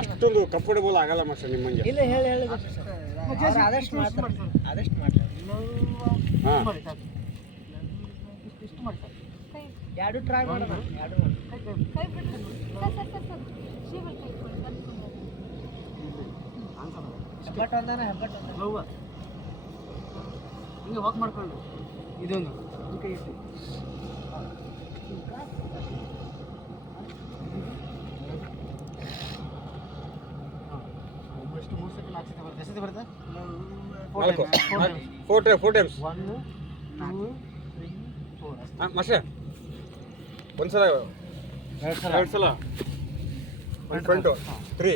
ಅಷ್ಟೊಂದು ಕಂಫರ್ಟಬಲ್ ಆಗಲ್ಲ ಮಾಸ್ಟರ್ ನಿಮ್ಮಂಗೆ. ಇಲ್ಲ ಹೇಳಿ ಆದಷ್ಟು ಮಾಡ್ತಾರೆ. ಹಾಂ ಎರಡು ಟ್ರೈ ಮಾಡೋಣ. ಹೆಬ್ಬಟ್ಟು ಒಂದಾನ ಹಿಂಗೆ ವಾಕ್ ಮಾಡ್ಕೊಂಡು ಇದೊಂದು ಕೈ ಇಟ್ಟು ಎಷ್ಟು 3 ಸೆಕೆಂಡ್ 4 ಸೆಕೆಂಡ್ ಬರುತ್ತೆ. ಎಷ್ಟು ಬರುತ್ತೆ? 4 ಟೈಮ್ಸ್ 1 2 3 4 ಮಾಸ್ಟರ್ ಒಂದ್ಸಲ ಎರಡು ಸಲ ಒಂದು ಫ್ರಂಟು 3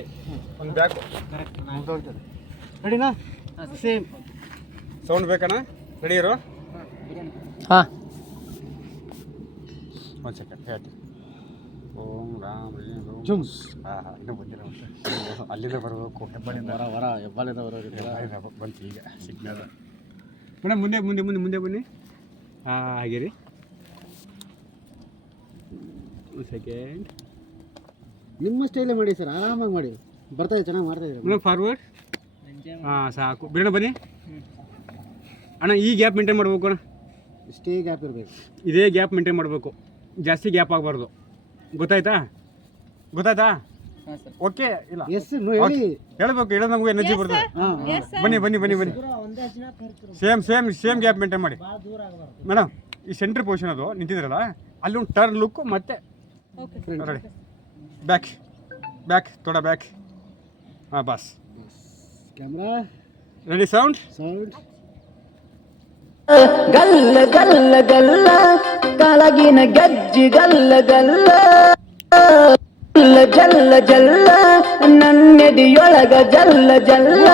ಒಂದು ಬ್ಯಾಕು. ಕರೆಕ್ಟ್ ಮುಗ್ದೋಗ್ತದೆ. ರೆಡಿನಾ? Same sound ಬೇಕಣ್ಣ? ರೆಡಿ ಇರೋ. ಹಾಂ ಒಂದು ಸೆಕೆಂಡ್ ಹೇಳ್ತೀನಿ. ಓಂ ರಾಮ್ ರೀಂ ರೂಂ. ಜುಮ್ಸ್. ಹಾಂ ಇನ್ನೂ ಬಂದಿಲ್ಲ ಮಾಸ್ಟರ್. ಅಲ್ಲಿಂದ ಬರಬೇಕು. ಹೆಬ್ಬಾಳಿಂದ ಬರೋರು ಬಂತು ಈಗ ಸಿಗ್ನಲ್. ಮೇಡಮ್ ಮುಂದೆ ಬನ್ನಿ. ಹಾಂ ಹಾಗೆ ರೀ. ಒಂದು ಸೆಕೆಂಡ್. ನಿಮ್ಮ ಸ್ಟೈಲೇ ಮಾಡಿ ಸರ್, ಆರಾಮಾಗಿ ಮಾಡಿ. ಬರ್ತಾಯಿದೆ, ಚೆನ್ನಾಗಿ ಮಾಡ್ತಾ ಇದ್ದೀರಾ ಮೇಡಮ್. ಫಾರ್ವರ್ಡ್. ಹಾಂ ಸಾಕು. ಬಿಡೋಣ ಬನ್ನಿ ಅಣ್ಣ. ಈ ಗ್ಯಾಪ್ ಮೇಂಟೈನ್ ಮಾಡಬೇಕು ಅಣ್ಣ. ಇಷ್ಟೇ ಗ್ಯಾಪ್ ಇರಬೇಕು. ಇದೇ ಗ್ಯಾಪ್ ಮೇಂಟೈನ್ ಮಾಡಬೇಕು, ಜಾಸ್ತಿ ಗ್ಯಾಪ್ ಆಗಬಾರ್ದು. ಗೊತ್ತಾಯ್ತಾ? ಓಕೆ. ಇಲ್ಲ ಎಸ್ ಹೇಳಿ ಹೇಳಬೇಕು, ಹೇಳೋದು ನಮಗೆ ಎನರ್ಜಿ ಬರ್ತದೆ. ಬನ್ನಿ. ಸೇಮ್ ಗ್ಯಾಪ್ ಮೇಂಟೈನ್ ಮಾಡಿ ಮೇಡಮ್. ಈ ಸೆಂಟ್ರ್ ಪೊಸಿಷನ್ ಅದು ನಿಂತಿದ್ರಲ್ಲ, ಅಲ್ಲಿ ಒಂದು ಟರ್ನ್ ಲುಕ್ ಮತ್ತೆ ರೆಡಿ. ಬ್ಯಾಕ್ ಥೋಡಾ ಬ್ಯಾಕ್. ಹಾಂ ಬಾಸ್. Camera ready. ಸೌಂಡ್. ಗಲ್ಲ ಗಲ್ಲ ಗಲ್ಲ ಕಾಲಗಿನ ಗಜ್ಜಿ ಗಲ್ಲ ಗಲ್ಲ ಜಲ್ಲ ಜಲ್ಲ ಜಲ್ಲ ನನ್ನೆದಿಯೊಳಗ ಜಲ್ಲ ಜಲ್ಲ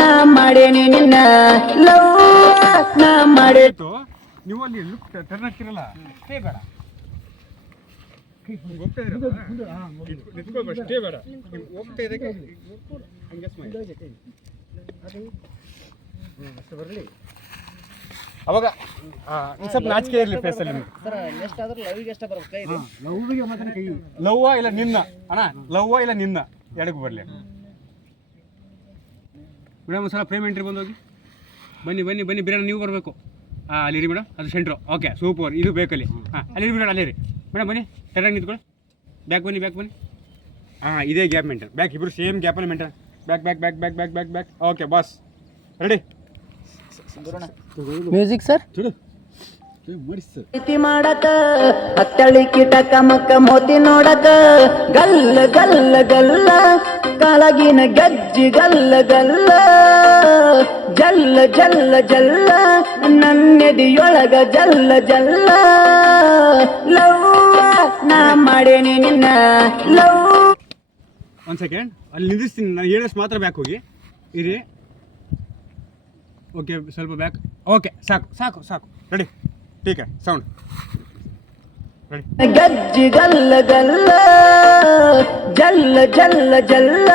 ನಾ ಮಾಡೇನಿ ನಿನ್ನ ಲವ್ ನಾ ಮಾಡೇ. ನೀವು ಅಲ್ಲಿ ಲುಕ್ ಟರ್ನ್ ಆಗ್ತಿರಲ್ಲ, ಸ್ಟೇ ಬೇಡ. ಸ್ಟೇ ಬೇಡ. ಹೋಗ್ತಾ ಇದಕ್ಕೆ ಹಂಗೆ ಸ್ಮೈಲ್ ಅಷ್ಟು ಬರಲಿ. ಅವಾಗ ಸ್ವಲ್ಪ ನಾಚಿಕೆ ಇರಲಿ ಫೇಸಲ್ಲಿ. ಸರ್ ಎಷ್ಟಾದ್ರೂ ಲವ್ಗೆ ಎಷ್ಟ ಬರ್ಬೇಕು? ಲವ್ಗೆ ಮಾತ್ರ ಕೈ. ಲವ್ವ ಇಲ್ಲ ನಿನ್ನ ಅಣ್ಣ, ಲವ್ವ ಇಲ್ಲ ನಿನ್ನ ಎಡಕ್ಕೆ ಬರಲಿ ಮೇಡಮ್. ಒಂದ್ಸಲ ಫ್ರೇಮ್ ಎಂಟ್ರಿ ಬಂದೋಗಿ. ಬನ್ನಿ ಬಿರಿಯಾನಿ ನೀವು ಬರಬೇಕು. ಅಲ್ಲಿರಿ ಮೇಡಮ್, ಅದು ಸೆಂಟ್ರು. ಓಕೆ ಸೂಪರ್, ಇದು ಬೇಕಲ್ಲಿ. ಅಲ್ಲಿರಿ ಮೇಡಮ್, ಅಲ್ಲಿರಿ ಮೇಡಮ್. ಬನ್ನಿ ಟೆರಾಗಿ ನಿಂತ್ಕೊಳ್ಳಿ. ಬ್ಯಾಕ್ ಬನ್ನಿ. ಇದೇ ಗ್ಯಾಪ್ ಮೇಂಟೈನ್. ಬ್ಯಾಕ್ ಇಬ್ಬರು ಸೇಮ್ ಗ್ಯಾಪಲ್ಲಿ maintain. Back. Okay boss. Ready. Music sir. ಮಾಡಿ ಮಾಡಕ ಹತ್ತಳಿ ಕಿಟಕ ಮಕ್ಕ ಮೋತಿ ನೋಡಕ ಗಲ್ಲ ಗಲ್ಲ ಗಲ್ಲ ಕಾಲಗಿನ ಗಜ್ಜಿ ಗಲ್ಲ ಗಲ್ಲ ಜಲ್ಲ ಜಲ್ಲ ಜಲ್ಲ ನನ್ನೆದಿಯೊಳಗ ಜಲ್ಲ ಜಲ್ಲ ಲವ್ ನಾ ಮಾಡೇನಿ ನಿನ್ನ ಲವ್. ಒಂದು ಸೆಕೆಂಡ್ ಅಲ್ಲಿ ನಿಲ್ಲಿಸ್ತೀನಿ ನಾನು. ಹೇಳೋಷ್ಟು ಮಾತ್ರ ಬ್ಯಾಕ್ ಹೋಗಿ ಇರಿ. ಓಕೆ ಸ್ವಲ್ಪ ಬ್ಯಾಕ್. ಓಕೆ ಸಾಕು. ರೆಡಿ. ಟೀಕ ಸೌಂಡ್ ರೆಡಿ. ಗಜ್ಜಿ ಗಲ್ಲ ಗಲ್ಲ ಜಲ್ಲ ಜಲ್ಲ ಜಲ್ಲ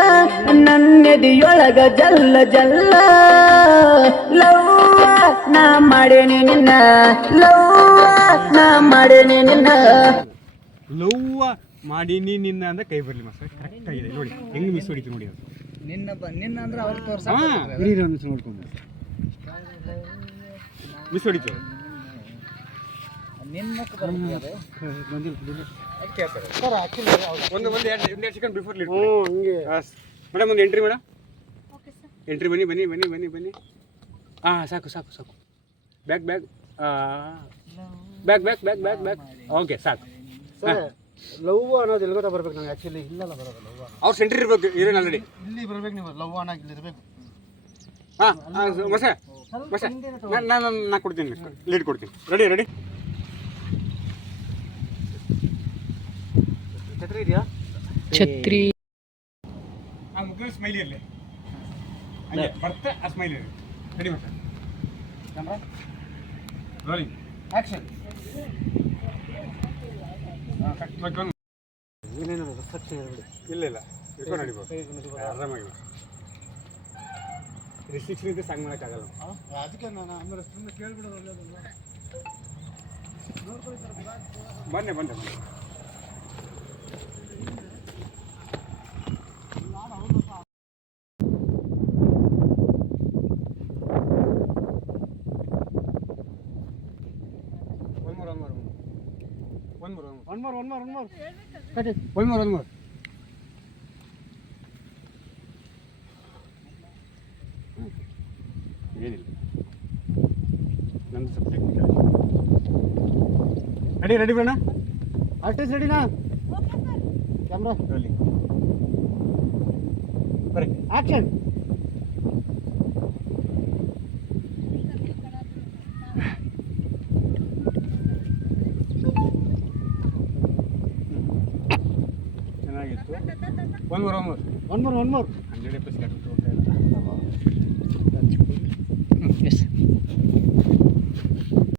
ನನ್ನೆದಿಯೊಳಗ ಜಲ್ಲ ಜಲ್ಲ ಲವ್ ನಾ ಮಾಡೇನಿ ನಿನ್ನ ಲವ್ ನಾ ಮಾಡೇನಿ ನಿನ್ನ. ಲವ್ವ ಮಾಡೀನಿ ನಿನ್ನ ಅಂದ್ರೆ ಕೈ ಬರಲಿ ಮಾಸ್ಟರ್. ಕರೆಕ್ಟ್ ಆಗಿದೆ ನೋಡಿ, ಹೆಂಗೆ ಮಿಸ್ ಹೊಡಿತೀವಿ ನೋಡಿ. ಅದು ನಿನ್ನ ಅಂದ್ರೆ ಅವ್ರಿಗೆ ತೋರ್ಸ. ನೋಡ್ಕೊಂಡು ಮಿಸ್ ಹೊಡಿತೀವಿ. ಒಂದು 2 ಸೆಕೆಂಡ್ ಬಿಫೋರ್ ಲೀಡ್. ಮೇಡಮ್ ಒಂದು ಎಂಟ್ರಿ ಮೇಡಮ್. ಎಂಟ್ರಿ ಬನ್ನಿ. ಹಾಂ ಸಾಕು. ಬ್ಯಾಕ್. ಓಕೆ ಸಾಕು. ಲವ್ ಅನ್ನೋದು ಎಲ್ಲಿ ಗೊತ್ತಾ ಬರ್ಬೇಕು ನಮ್ಗೆ? ಆ್ಯಕ್ಚುಲಿ ಇಲ್ಲೆಲ್ಲ ಬರೋದು ಲವ್. ಅವ್ರು ಸೆಂಟ್ರ್ ಇರಬೇಕು. ಇರೇನು ಆಲ್ರೆಡಿ ಇಲ್ಲಿ ಬರ್ಬೇಕು. ನೀವು ಲವ್ ಅನ್ನೋಕೆ ಇಲ್ಲಿ ಇರಬೇಕು. ಮಸ ನಾನು ಕೊಡ್ತೀನಿ, ಲೀಡ್ ಕೊಡ್ತೀನಿ. ರೆಡಿ. ಛತ್ರಿ ಇದೆಯಾ? ಛತ್ರಿ. ಆ ಮುಗ್ಗಲು ಸ್ಮೈಲಿ ಇರಲಿ, ಹಂಗೆ ಬರ್ತೆ ಆ ಸ್ಮೈಲಿ ಇರಲಿ. ರೆಡಿ ಮಸ. Camera rolling action. ಏನೇನು ರಿಸೆಪ್ಷನ್ ಇರಬೇಡಿ. ಇಲ್ಲ ಇಟ್ಕೊಂಡು ನಡಿಬೋದು ಆರಾಮಾಗಿ. ರಿಸ್ಟ್ರಿಕ್ಷನ್ ಇದ್ದರೆ ಸಾಂಗ್ ಮಾಡೋಕ್ಕಾಗಲ್ಲ. ಅದಕ್ಕೆ ನಾನು ಆಮೇಲೆ ಸುಮ್ಮನೆ ಕೇಳ್ಬಿಡೋದು ಒಳ್ಳೆಯದಲ್ಲ. ಬನ್ನಿ ಒನ್ ಮೋರ್ ಕಟ್ಟಿ. ಒಂದು ಮೂರು ಏನಿಲ್ಲ ನಮ್ದು ಸ್ವಲ್ಪ ಟೆಕ್ನಿಕಲ್. ರೆಡಿ ಬೇಡ ಆರ್ಟಿಸ್ಟ್ ರೆಡಿನಾ? ಕ್ಯಾಮ್ರಾ ರೋಲಿಂಗ್ ಬರ್ರಿ. ಆಕ್ಷನ್. ಚೆನ್ನಾಗಿತ್ತು. ಒಂದು ಮೂರು ಒನ್ ಮೋರ್ 100 ಪ್ಲಸ್ ಕಟ್ಟು